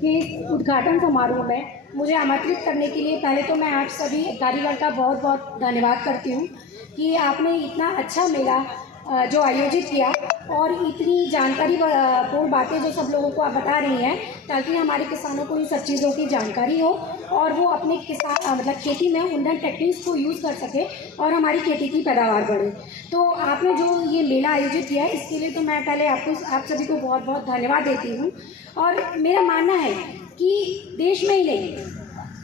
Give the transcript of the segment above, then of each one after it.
के इस उद्घाटन समारोह में मुझे आमंत्रित करने के लिए पहले तो मैं आप सभी कारीगर का बहुत बहुत धन्यवाद करती हूँ कि आपने इतना अच्छा मेला जो आयोजित किया और इतनी जानकारी पूर्ण बातें जो सब लोगों को आप बता रही हैं ताकि हमारे किसानों को इन सब चीज़ों की जानकारी हो और वो अपने मतलब खेती में उन्नत टेक्निक्स को यूज़ कर सके और हमारी खेती की पैदावार बढ़े। तो आपने जो ये मेला आयोजित किया है इसके लिए तो मैं पहले आप सभी को बहुत बहुत धन्यवाद देती हूँ। और मेरा मानना है कि देश में ही नहीं,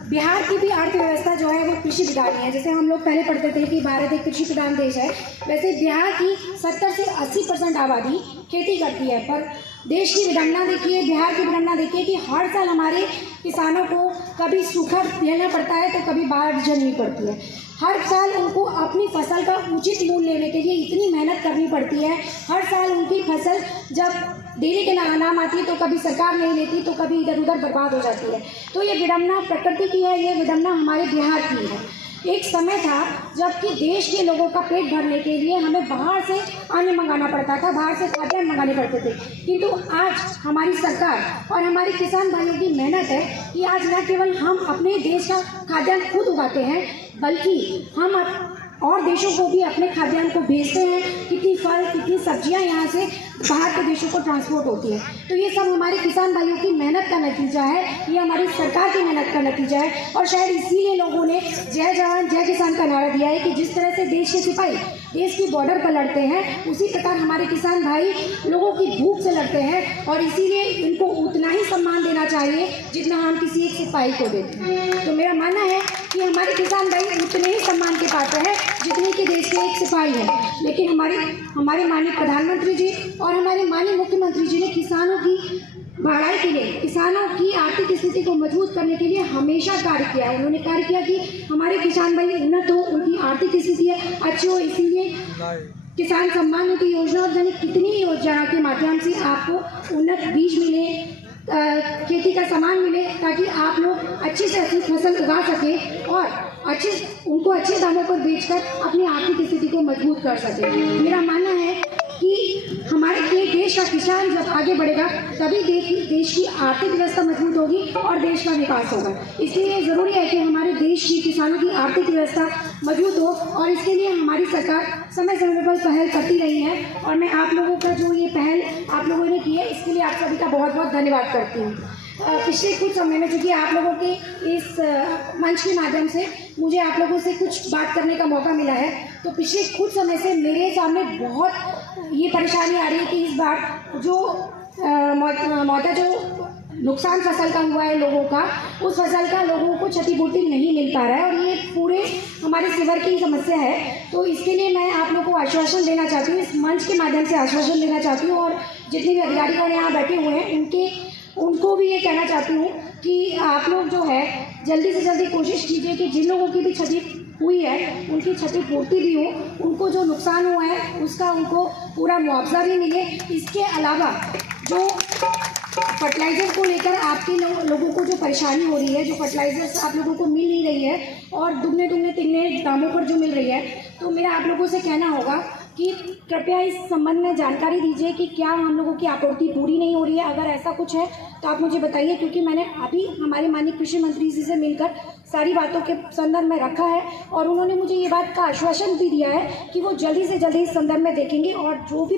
बिहार की भी अर्थव्यवस्था जो है वो कृषि प्रधान है। जैसे हम लोग पहले पढ़ते थे कि भारत एक कृषि प्रधान देश है, वैसे बिहार की 70 से 80% आबादी खेती करती है। पर देश की विडंबना देखिए, बिहार की विडंबना देखिए कि हर साल हमारे किसानों को कभी सूखा झेलना पड़ता है तो कभी बाढ़ झेलनी पड़ती है। हर साल उनको अपनी फसल का उचित मूल्य लेने के लिए इतनी मेहनत करनी पड़ती है। हर साल उनकी फसल जब देने के नाम आती है तो कभी सरकार नहीं लेती तो कभी इधर उधर बर्बाद हो जाती है। तो ये विडंबना प्रकृति की है, ये विडंबना हमारे बिहार की है। एक समय था जबकि देश के लोगों का पेट भरने के लिए हमें बाहर से अन्न मंगाना पड़ता था, बाहर से खाद्यान्न मंगाने पड़ते थे। किंतु आज हमारी सरकार और हमारे किसान भाइयों की मेहनत है कि आज न केवल हम अपने देश का खाद्यान्न खुद उगाते हैं बल्कि हम और देशों को भी अपने खाद्यान्न को भेजते हैं। कितनी फल कितनी सब्जियां यहाँ से बाहर के देशों को ट्रांसपोर्ट होती है। तो ये सब हमारे किसान भाइयों की मेहनत का नतीजा है, ये हमारी सरकार की मेहनत का नतीजा है। और शायद इसीलिए लोगों ने जय जवान जय किसान का नारा दिया है कि जिस तरह से देश के सिपाही देश की बॉर्डर पर लड़ते हैं उसी प्रकार हमारे किसान भाई लोगों की भूख से लड़ते हैं और इसीलिए इनको उतना ही सम्मान देना चाहिए जितना हम किसी एक सिपाही को देते हैं। तो मेरा मानना है कि हमारे किसान भाई उतने ही सम्मान के पात्र हैं जितने कि देश के एक सिपाही हैं। लेकिन हमारे माननीय प्रधानमंत्री जी और हमारे माननीय मुख्यमंत्री जी ने किसानों की बढ़ाई के लिए, किसानों की आर्थिक स्थिति को मजबूत करने के लिए हमेशा कार्य किया है। उन्होंने कार्य किया कि हमारे किसान भाई उन्नत हो, उनकी आर्थिक स्थिति अच्छी हो। इसीलिए किसान सम्मान निधि योजना और जाने कितनी योजना के माध्यम से आपको उन्नत बीज मिले, खेती का सामान मिले ताकि आप लोग अच्छी से अच्छी फसल उगा सकें और उनको अच्छे दामों पर बेचकर अपनी आर्थिक स्थिति को मजबूत कर सकें। मेरा मानना है कि हमारे देश का किसान जब आगे बढ़ेगा तभी देश की आर्थिक व्यवस्था मजबूत होगी और देश का विकास होगा। इसलिए ज़रूरी है कि हमारे देश की किसानों की आर्थिक व्यवस्था मजबूत हो और इसके लिए हमारी सरकार समय समय पर पहल करती रही है। और मैं आप लोगों का जो ये पहल आप लोगों ने की है इसके लिए आप सभी का बहुत बहुत धन्यवाद करती हूँ। पिछले कुछ समय में चूँकि आप लोगों के इस मंच के माध्यम से मुझे आप लोगों से कुछ बात करने का मौका मिला है, तो पिछले कुछ समय से मेरे सामने बहुत ये परेशानी आ रही है कि इस बार जो मौका जो नुकसान फसल का हुआ है लोगों का, उस फसल का लोगों को क्षतिपूर्ति नहीं मिल पा रहा है और ये पूरे हमारे सिवर की समस्या है। तो इसके लिए मैं आप लोगों को आश्वासन देना चाहती हूँ, इस मंच के माध्यम से आश्वासन देना चाहती हूँ और जितने भी अधिकारीगण यहाँ बैठे हुए हैं उनको भी ये कहना चाहती हूँ कि आप लोग जो है जल्दी से जल्दी कोशिश कीजिए कि जिन लोगों की भी क्षति हुई है उनकी क्षतिपूर्ति भी हो, उनको जो नुकसान हुआ है उसका उनको पूरा मुआवजा भी मिले। इसके अलावा जो फर्टिलाइज़र को लेकर आपके लोगों को जो परेशानी हो रही है, जो फर्टिलाइज़र्स आप लोगों को मिल नहीं रही है और दुगने तिगने दामों पर जो मिल रही है, तो मेरा आप लोगों से कहना होगा कि कृपया इस संबंध में जानकारी दीजिए कि क्या हम लोगों की आपूर्ति पूरी नहीं हो रही है। अगर ऐसा कुछ है तो आप मुझे बताइए, क्योंकि मैंने अभी हमारे माननीय कृषि मंत्री जी से मिलकर सारी बातों के संदर्भ में रखा है और उन्होंने मुझे ये बात का आश्वासन भी दिया है कि वो जल्दी से जल्दी इस संदर्भ में देखेंगे और जो भी